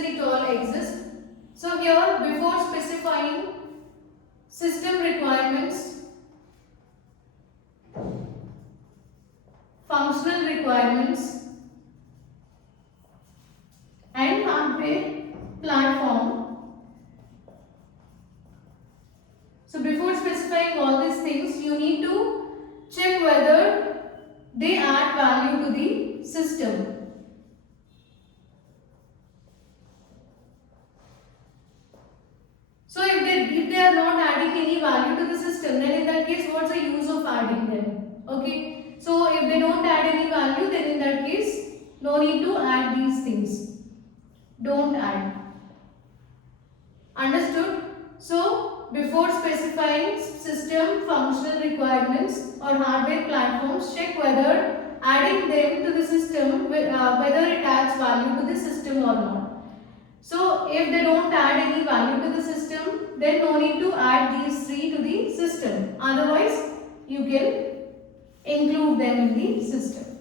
reason it all exists. So here, before specifying system requirements, functional requirements and hardware platform. So before specifying all these things, you need to check whether they add value to the system. So if they are not adding any value to the system, then in that case, what's the use of adding them? Okay. So if they don't add any value, then in that case, no need to add these things. Don't add. Understood? So before specifying system functional requirements or hardware platforms, check whether adding them to the system, whether it adds value to the system or not. So if they don't add any value to the system, then no need to add these three to the system. Otherwise, you can include them in the system.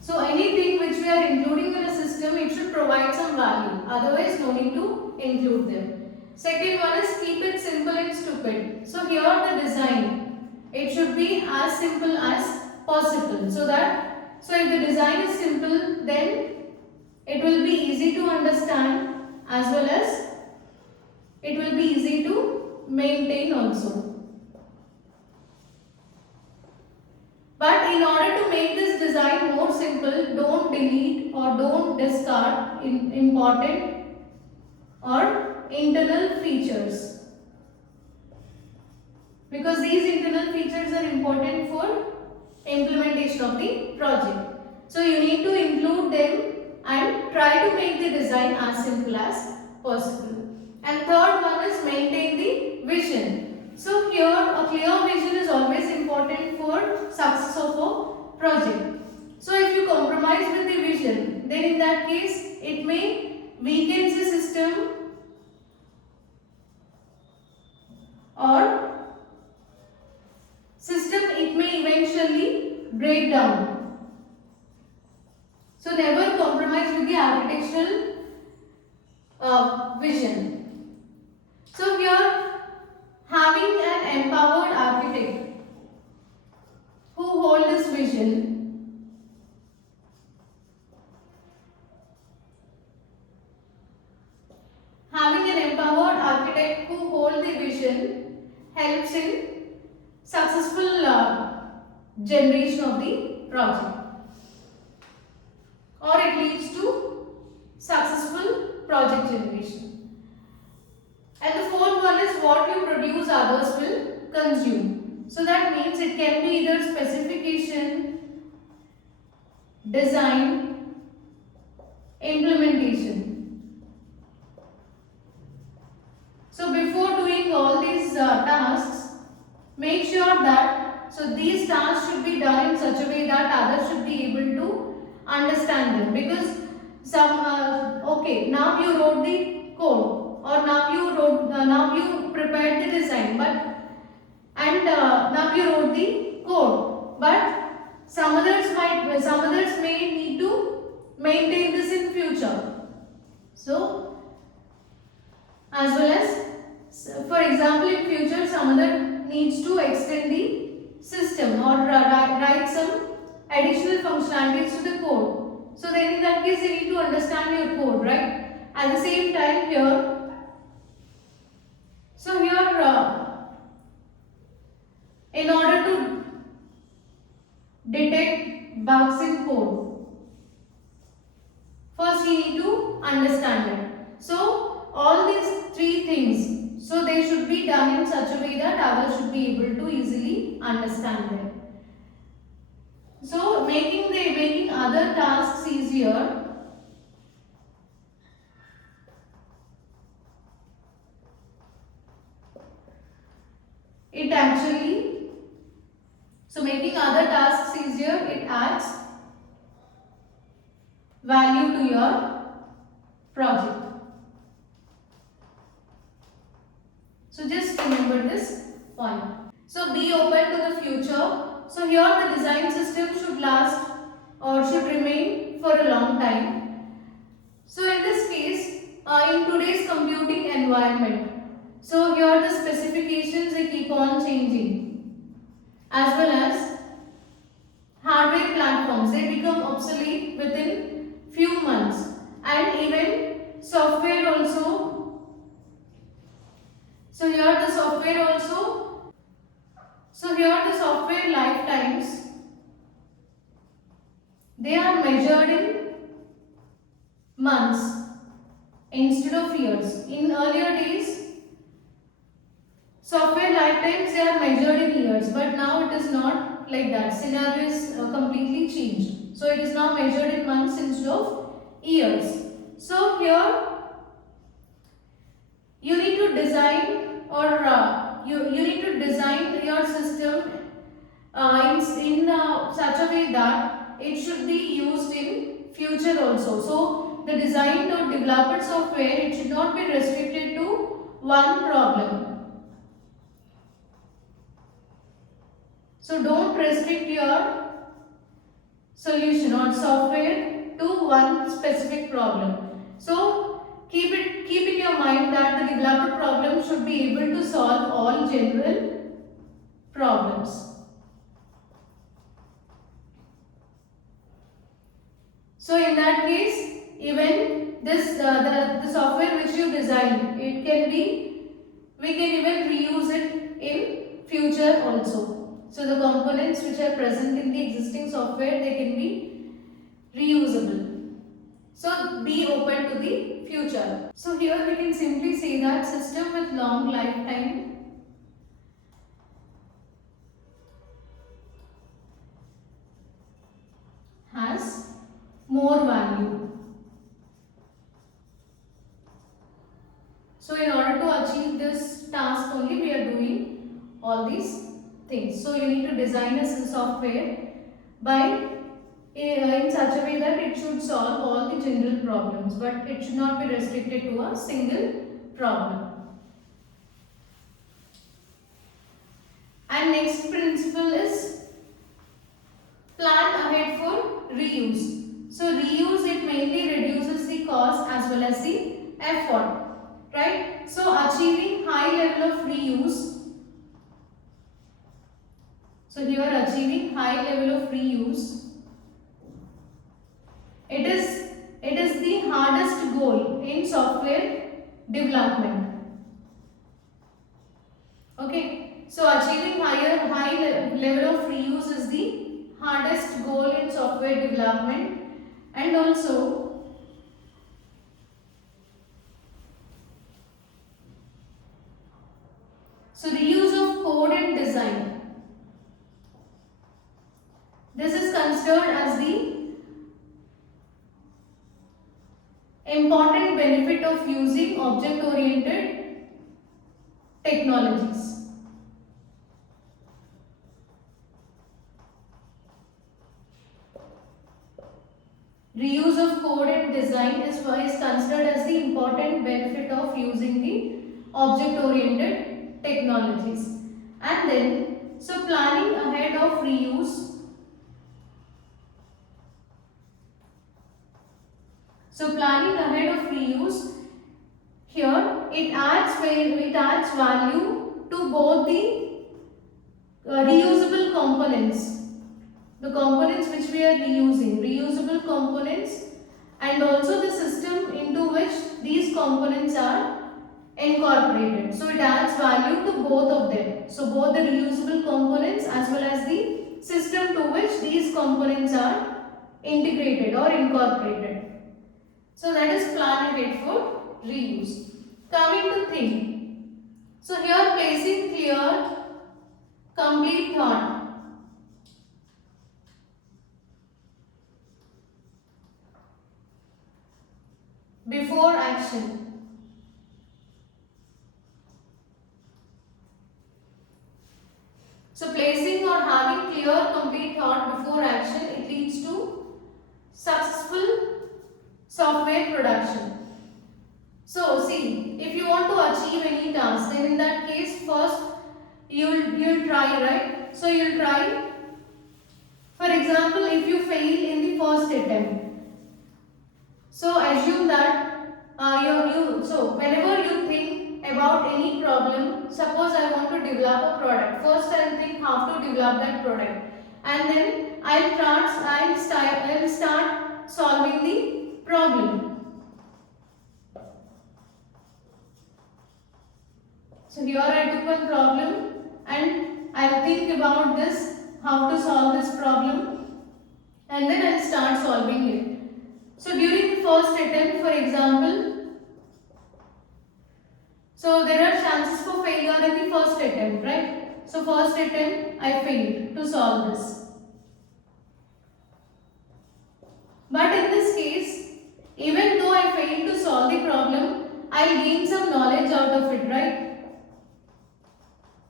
So anything which we are including in a system, it should provide some value. Otherwise, no need to include them. Second one is keep it simple and stupid. So here the design, it should be as simple as possible. So if the design is simple, then it will be easy to understand as well as it will be easy to maintain also. But in order to make this design more simple, don't delete or don't discard important or internal features. Because these internal features are important for implementation of the project. So you need to include them and try to make the design as simple as possible. And third one is maintain the vision. So here a clear vision is always important for success of a project. So if you compromise with the vision, then in that case it may weaken the system or it may eventually break down. So never compromise with the architectural vision. So here having an empowered architect who hold this vision, having an empowered architect who hold the vision helps in successful generation of the project, or it leads to successful project generation. And the fourth one is what you produce others will consume. So that means it can be either specification, design, implementation. So before doing all these tasks, make sure that these tasks should be done in such a way that others should be able to understand them. Because now you wrote the code, or now you prepared the design, now you wrote the code, but some others may need to maintain this in future. So as well as, for example, in future some other needs to extend the system or write some additional functionalities to the code. So then in that case they need to understand your code, right? At the same time here, in order to detect bugs in code, first you need to understand it. So all these three things, so they should be done in such a way that others should be able to easily understand them. So making other tasks easier, making other tasks easier, it adds value to your project. So just remember this point. So be open to the future. So here the design system should last or should remain for a long time. So in this case, in today's computing environment, so here the specifications they keep on changing, as well as hardware platforms they become obsolete within few months, and even software also. So here the software also. So here the software lifetimes they are measured in months instead of years. In earlier days, software lifetimes they are measured in years, but now it is not like that. Scenario is completely changed. So it is now measured in months instead of years. So here you need to design, or you need to design your system in such a way that it should be used in future also. So the designed or developed software it should not be restricted to one problem. So don't restrict your solution or software to one specific problem. So keep in your mind that the developer problem should be able to solve all general problems. So in that case, even this the software which you design, it can be, we can even reuse it in future also. So the components which are present in the existing software they can be reusable. So be open to the future. So here we can simply say that system with long lifetime has more value. So in order to achieve this task only we are doing all these things. So you need to design a software by in such a way that it should solve all the general problems, but it should not be restricted to a single problem. And next principle is plan ahead for reuse. So reuse it mainly reduces the cost as well as the effort, right? So achieving high level of reuse. So here achieving high level of reuse, it is the hardest goal in software development. Okay, so achieving high level of reuse is the hardest goal in software development, and also so reuse of code and design. This is considered as the important benefit of using object-oriented technologies. Reuse of code and design is considered as the important benefit of using the object-oriented technologies. And then, so planning ahead of reuse. So planning ahead of reuse, here it adds value to both the reusable components, the components which we are reusable components, and also the system into which these components are incorporated. So it adds value to both of them. So both the reusable components as well as the system to which these components are integrated or incorporated. So that is plan ahead for reuse. Coming to think. So here placing clear, complete thought. Before action. So placing or having clear, complete thought before action, it leads to successful software production. So see, if you want to achieve any task, then in that case first you'll try, right? So you'll try For example, if you fail in the first attempt, so assume that so whenever you think about any problem, suppose I want to develop a product. First I'll think how to develop that product, and then I'll start solving the problem. So here I took one problem and I'll think about this, how to solve this problem, and then I'll start solving it. So during the first attempt, for example, so there are chances for failure in the first attempt, right? So first attempt I failed to solve this. But in this case, even though I failed to solve the problem, I'll gain some knowledge out of it, right?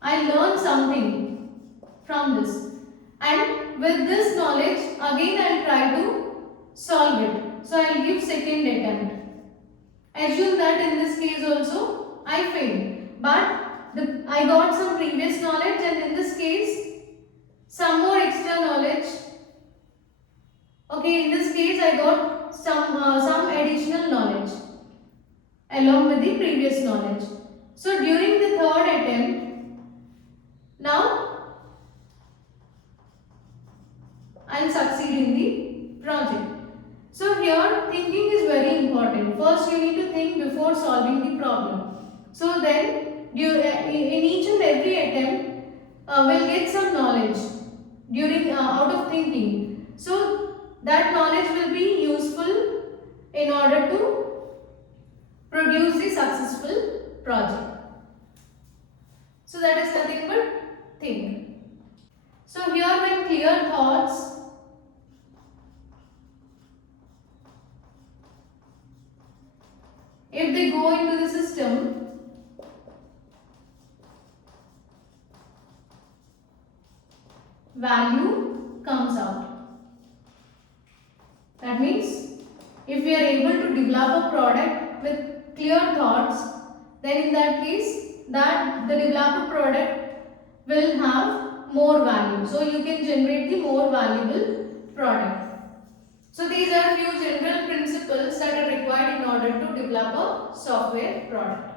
I learned something from this. And with this knowledge, again I'll try to solve it. So I'll give second attempt. Assume that in this case also I failed. But I got some previous knowledge, and in this case some more extra knowledge. Okay, in this case I got some additional knowledge along with the previous knowledge. So during the third attempt, now I'll succeed in the project. So here thinking is very important. First you need to think before solving the problem. So then in each and every attempt we'll get some knowledge during out of thinking. So that knowledge will be useful in order to produce the successful project. So that is nothing but think. So here when clear thoughts if they go into the system, value comes out. That means if we are able to develop a product with clear thoughts, then in that case that the developed product will have more value. So you can generate the more valuable product. So these are few general principles that are required in order to develop a software product.